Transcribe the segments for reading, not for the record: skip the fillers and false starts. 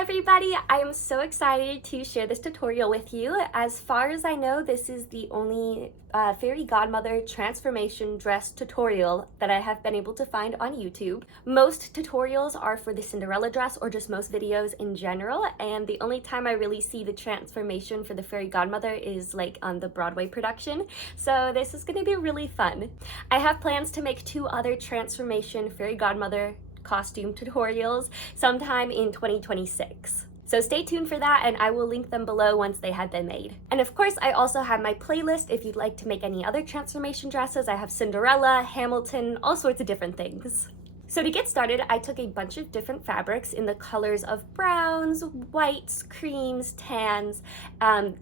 everybody! I am so excited to share this tutorial with you. As far as I know, this is the only Fairy Godmother transformation dress tutorial that I have been able to find on YouTube. Most tutorials are for the Cinderella dress or just most videos in general, and the only time I really see the transformation for the Fairy Godmother is like on the Broadway production. So this is going to be really fun. I have plans to make 2 other transformation Fairy Godmother costume tutorials sometime in 2026. So stay tuned for that, and I will link them below once they have been made. And of course, I also have my playlist if you'd like to make any other transformation dresses. I have Cinderella, Hamilton, all sorts of different things. So to get started, I took a bunch of different fabrics in the colors of browns, whites, creams, tans,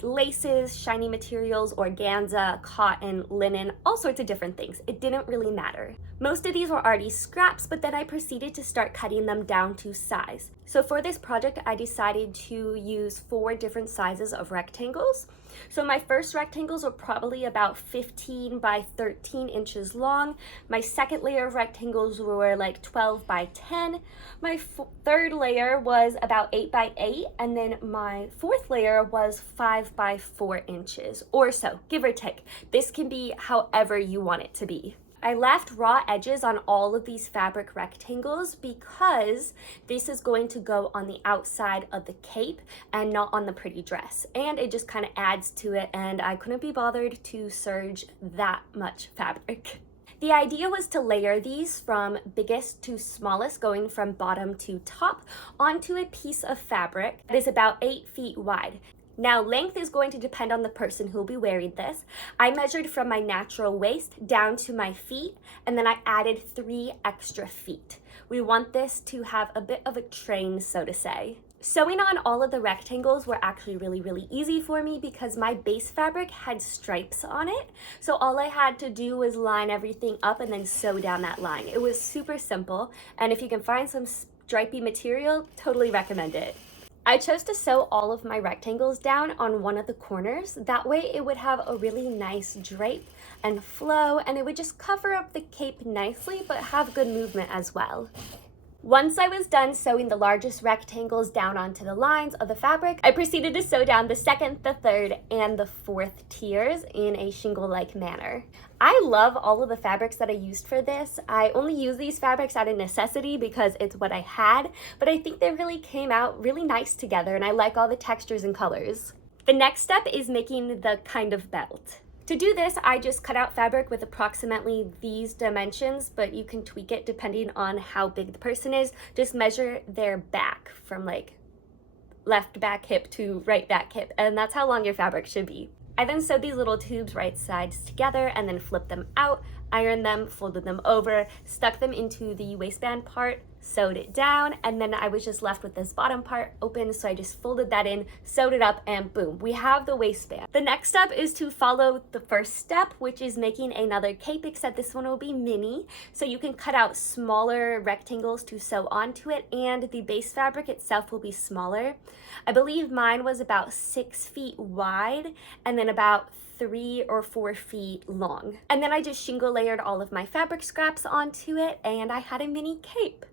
laces, shiny materials, organza, cotton, linen, all sorts of different things. It didn't really matter. Most of these were already scraps, but then I proceeded to start cutting them down to size. So for this project, I decided to use 4 different sizes of rectangles. So my first rectangles were probably about 15 by 13 inches long. My second layer of rectangles were like 12 by 10. My third layer was about 8 by 8, and then my fourth layer was 5 by 4 inches or so, give or take. This can be however you want it to be. I left raw edges on all of these fabric rectangles because this is going to go on the outside of the cape and not on the pretty dress. And it just kind of adds to it, and I couldn't be bothered to serge that much fabric. The idea was to layer these from biggest to smallest, going from bottom to top, onto a piece of fabric that is about 8 feet wide. Now, length is going to depend on the person who will be wearing this. I measured from my natural waist down to my feet, and then I added 3 extra feet. We want this to have a bit of a train, so to say. Sewing on all of the rectangles were actually really easy for me because my base fabric had stripes on it. So all I had to do was line everything up and then sew down that line. It was super simple, and if you can find some stripy material, totally recommend it. I chose to sew all of my rectangles down on one of the corners. That way it would have a really nice drape and flow, and it would just cover up the cape nicely but have good movement as well. Once I was done sewing the largest rectangles down onto the lines of the fabric, I proceeded to sew down the second, the third, and the fourth tiers in a shingle-like manner. I love all of the fabrics that I used for this. I only use these fabrics out of necessity because it's what I had, but I think they really came out really nice together, and I like all the textures and colors. The next step is making the kind of belt. To do this, I just cut out fabric with approximately these dimensions, but you can tweak it depending on how big the person is. Just measure their back from like left back hip to right back hip, and that's how long your fabric should be. I then sewed these little tubes right sides together and then flipped them out, ironed them, folded them over, stuck them into the waistband part, sewed it down, and then I was just left with this bottom part open, so I just folded that in, sewed it up, and boom, we have the waistband. The next step is to follow the first step, which is making another cape, except this one will be mini, so you can cut out smaller rectangles to sew onto it, and the base fabric itself will be smaller. I believe mine was about 6 feet wide and then about 3 or 4 feet long. And then I just shingle layered all of my fabric scraps onto it, and I had a mini cape.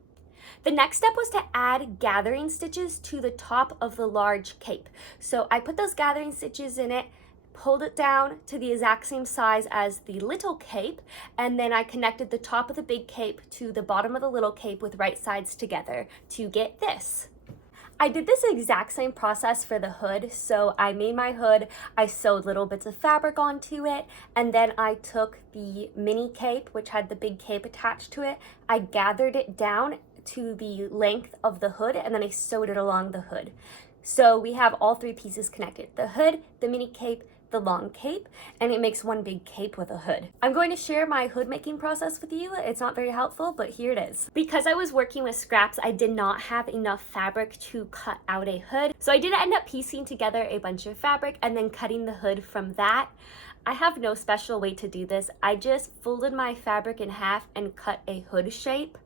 The next step was to add gathering stitches to the top of the large cape. So I put those gathering stitches in it, pulled it down to the exact same size as the little cape, and then I connected the top of the big cape to the bottom of the little cape with right sides together to get this. I did this exact same process for the hood. So I made my hood, I sewed little bits of fabric onto it, and then I took the mini cape, which had the big cape attached to it, I gathered it down to the length of the hood, and then I sewed it along the hood. So we have all 3 pieces connected: the hood, the mini cape, the long cape, and it makes one big cape with a hood. I'm going to share my hood making process with you. It's not very helpful, but here it is. Because I was working with scraps, I did not have enough fabric to cut out a hood. So I did end up piecing together a bunch of fabric and then cutting the hood from that. I have no special way to do this. I just folded my fabric in half and cut a hood shape.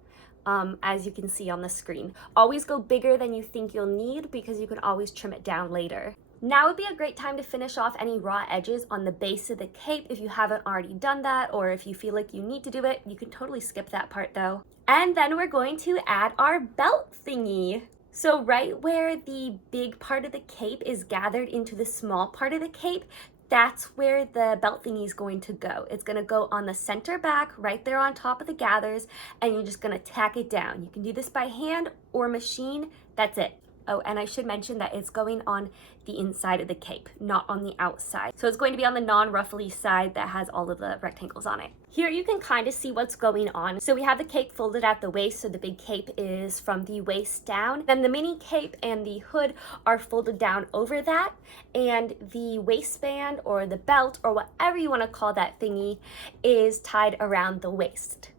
As you can see on the screen. Always go bigger than you think you'll need because you can always trim it down later. Now would be a great time to finish off any raw edges on the base of the cape if you haven't already done that, or if you feel like you need to do it. You can totally skip that part though. And then we're going to add our belt thingy. So right where the big part of the cape is gathered into the small part of the cape, that's where the belt thingy is going to go. It's going to go on the center back, right there on top of the gathers, and you're just going to tack it down. You can do this by hand or machine. That's it. Oh, and I should mention that it's going on the inside of the cape, not on the outside. So it's going to be on the non-ruffly side that has all of the rectangles on it. Here you can kind of see what's going on. So we have the cape folded at the waist, so the big cape is from the waist down. Then the mini cape and the hood are folded down over that, and the waistband or the belt or whatever you want to call that thingy is tied around the waist.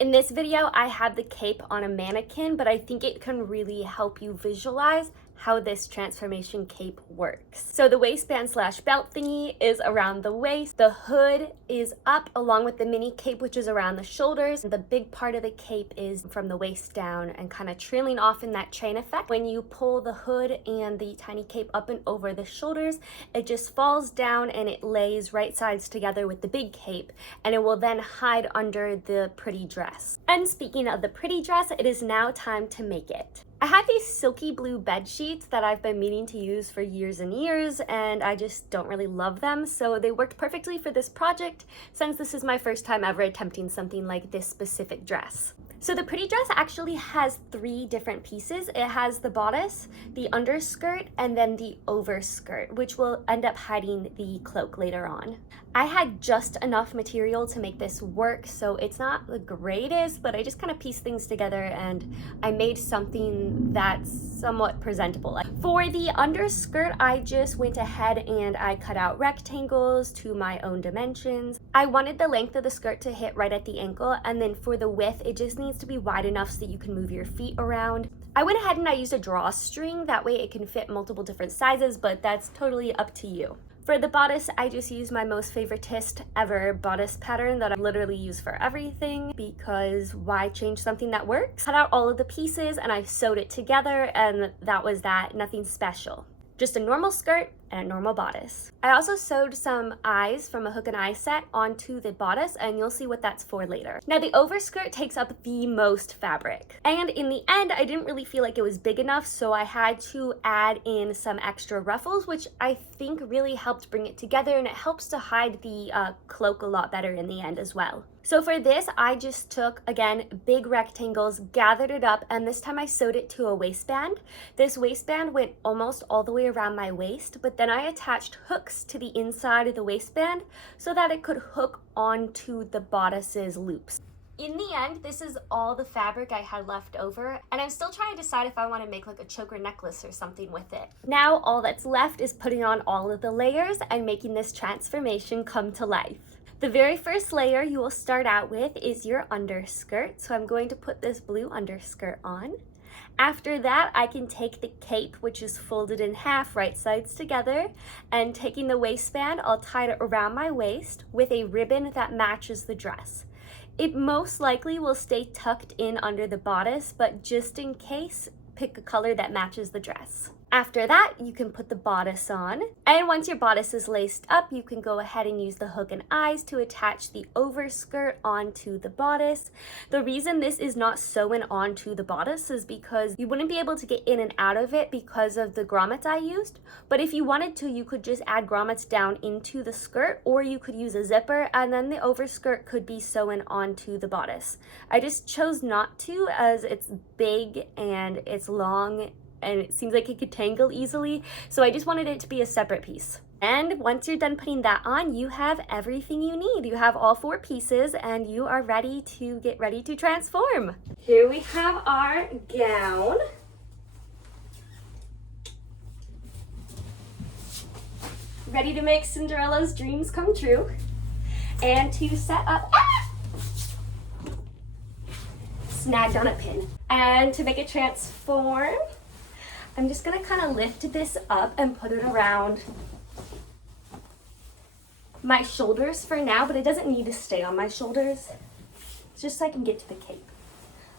In this video, I have the cape on a mannequin, but I think it can really help you visualize how this transformation cape works. So the waistband slash belt thingy is around the waist. The hood is up along with the mini cape, which is around the shoulders. The big part of the cape is from the waist down and kind of trailing off in that train effect. When you pull the hood and the tiny cape up and over the shoulders, it just falls down and it lays right sides together with the big cape, and it will then hide under the pretty dress. And speaking of the pretty dress, it is now time to make it. I had these silky blue bed sheets that I've been meaning to use for years and years, and I just don't really love them, so they worked perfectly for this project since this is my first time ever attempting something like this specific dress. So the pretty dress actually has 3 different pieces. It has the bodice, the underskirt, and then the overskirt, which will end up hiding the cloak later on. I had just enough material to make this work, so it's not the greatest, but I just kind of pieced things together and I made something that's somewhat presentable. For the underskirt, I just went ahead and I cut out rectangles to my own dimensions. I wanted the length of the skirt to hit right at the ankle, and then for the width, it just needs to be wide enough so that you can move your feet around. I went ahead and I used a drawstring, that way it can fit multiple different sizes, but that's totally up to you. For the bodice, I just used my most favoritist ever bodice pattern that I literally use for everything, because why change something that works? Cut out all of the pieces and I sewed it together, and that was that. Nothing special. Just a normal skirt and a normal bodice. I also sewed some eyes from a hook and eye set onto the bodice, and you'll see what that's for later. Now the overskirt takes up the most fabric, and in the end I didn't really feel like it was big enough, so I had to add in some extra ruffles, which I think really helped bring it together, and it helps to hide the cloak a lot better in the end as well. So for this, I just took, again, big rectangles, gathered it up, and this time I sewed it to a waistband. This waistband went almost all the way around my waist, but then I attached hooks to the inside of the waistband so that it could hook onto the bodice's loops. In the end, this is all the fabric I had left over, and I'm still trying to decide if I want to make like a choker necklace or something with it. Now all that's left is putting on all of the layers and making this transformation come to life. The very first layer you will start out with is your underskirt, so I'm going to put this blue underskirt on. After that, I can take the cape, which is folded in half, right sides together, and taking the waistband, I'll tie it around my waist with a ribbon that matches the dress. It most likely will stay tucked in under the bodice, but just in case, pick a color that matches the dress. After that, you can put the bodice on, and once your bodice is laced up, you can go ahead and use the hook and eyes to attach the overskirt onto the bodice. The reason this is not sewn onto the bodice is because you wouldn't be able to get in and out of it because of the grommets I used, but if you wanted to, you could just add grommets down into the skirt, or you could use a zipper, and then the overskirt could be sewn onto the bodice. I just chose not to, as it's big and it's long and it seems like it could tangle easily, so I just wanted it to be a separate piece. And once you're done putting that on, you have everything you need. You have all 4 pieces and you are ready to get ready to transform. Here we have our gown. Ready to make Cinderella's dreams come true. And to set up, snagged on a pin. And to make it transform, I'm just gonna kind of lift this up and put it around my shoulders for now, but it doesn't need to stay on my shoulders. It's just so I can get to the cape.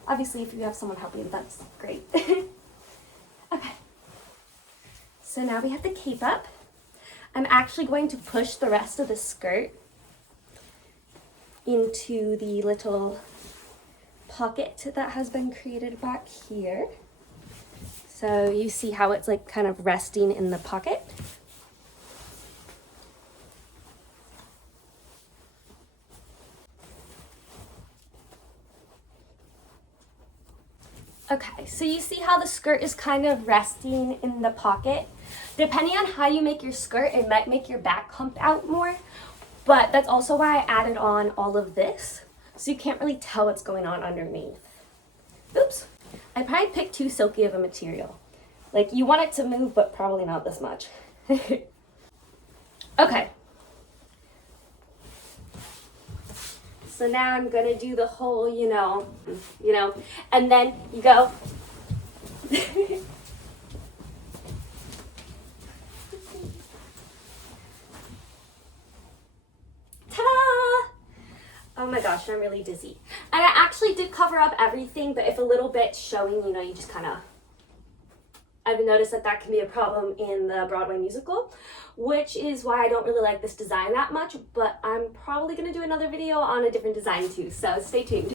Obviously, if you have someone helping, that's great. Okay. So now we have the cape up. I'm actually going to push the rest of the skirt into the little pocket that has been created back here. So you see how it's like kind of resting in the pocket. Okay, so you see how the skirt is kind of resting in the pocket. Depending on how you make your skirt, it might make your back hump out more, but that's also why I added on all of this, so you can't really tell what's going on underneath. Oops, I probably picked too silky of a material. Like, you want it to move, but probably not this much. Okay. So now I'm gonna do the whole, and then you go. Ta-da! Oh my gosh, I'm really dizzy. And I actually did cover up everything, but if a little bit's showing, you just kind of, I've noticed that can be a problem in the Broadway musical, which is why I don't really like this design that much, but I'm probably going to do another video on a different design too, so stay tuned.